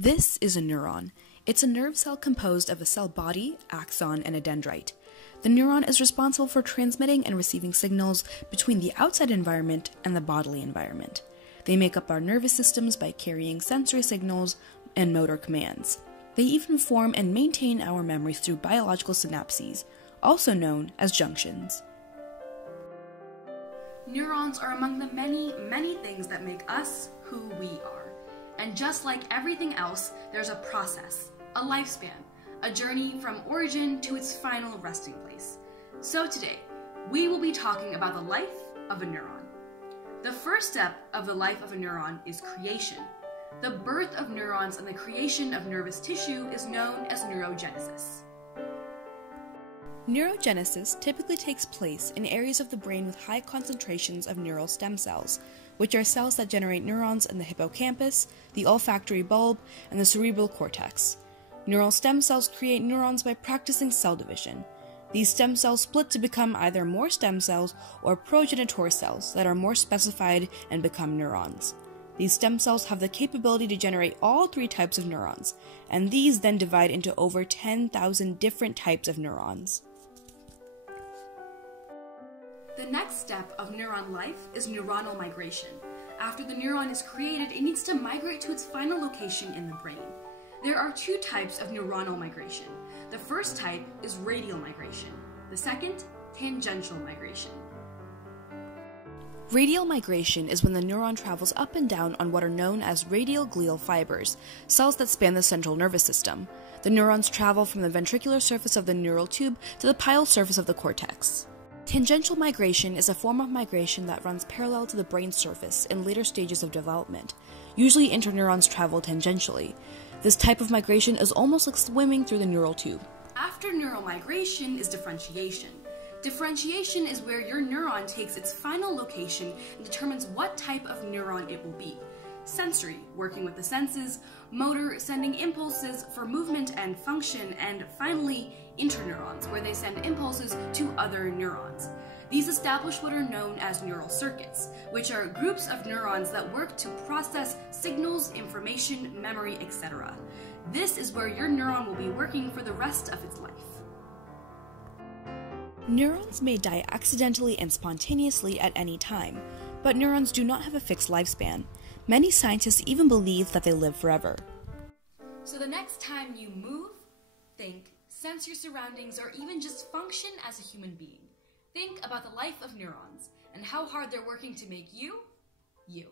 This is a neuron. It's a nerve cell composed of a cell body, axon, and a dendrite. The neuron is responsible for transmitting and receiving signals between the outside environment and the bodily environment. They make up our nervous systems by carrying sensory signals and motor commands. They even form and maintain our memories through biological synapses, also known as junctions. Neurons are among the many things that make us who we are. And just like everything else, there's a process, a lifespan, a journey from origin to its final resting place. So today, we will be talking about the life of a neuron. The first step of the life of a neuron is creation. The birth of neurons and the creation of nervous tissue is known as neurogenesis. Neurogenesis typically takes place in areas of the brain with high concentrations of neural stem cells, which are cells that generate neurons in the hippocampus, the olfactory bulb, and the cerebral cortex. Neural stem cells create neurons by practicing cell division. These stem cells split to become either more stem cells or progenitor cells that are more specified and become neurons. These stem cells have the capability to generate all three types of neurons, and these then divide into over 10,000 different types of neurons. The next step of neuron life is neuronal migration. After the neuron is created, it needs to migrate to its final location in the brain. There are two types of neuronal migration. The first type is radial migration. The second, tangential migration. Radial migration is when the neuron travels up and down on what are known as radial glial fibers, cells that span the central nervous system. The neurons travel from the ventricular surface of the neural tube to the pial surface of the cortex. Tangential migration is a form of migration that runs parallel to the brain surface in later stages of development. Usually interneurons travel tangentially. This type of migration is almost like swimming through the neural tube. After neural migration is differentiation. Differentiation is where your neuron takes its final location and determines what type of neuron it will be. Sensory, working with the senses, motor, sending impulses for movement and function, and finally, interneurons, where they send impulses to other neurons. These establish what are known as neural circuits, which are groups of neurons that work to process signals, information, memory, etc. This is where your neuron will be working for the rest of its life. Neurons may die accidentally and spontaneously at any time, but neurons do not have a fixed lifespan. Many scientists even believe that they live forever. So the next time you move, think, sense your surroundings, or even just function as a human being, think about the life of neurons and how hard they're working to make you, you.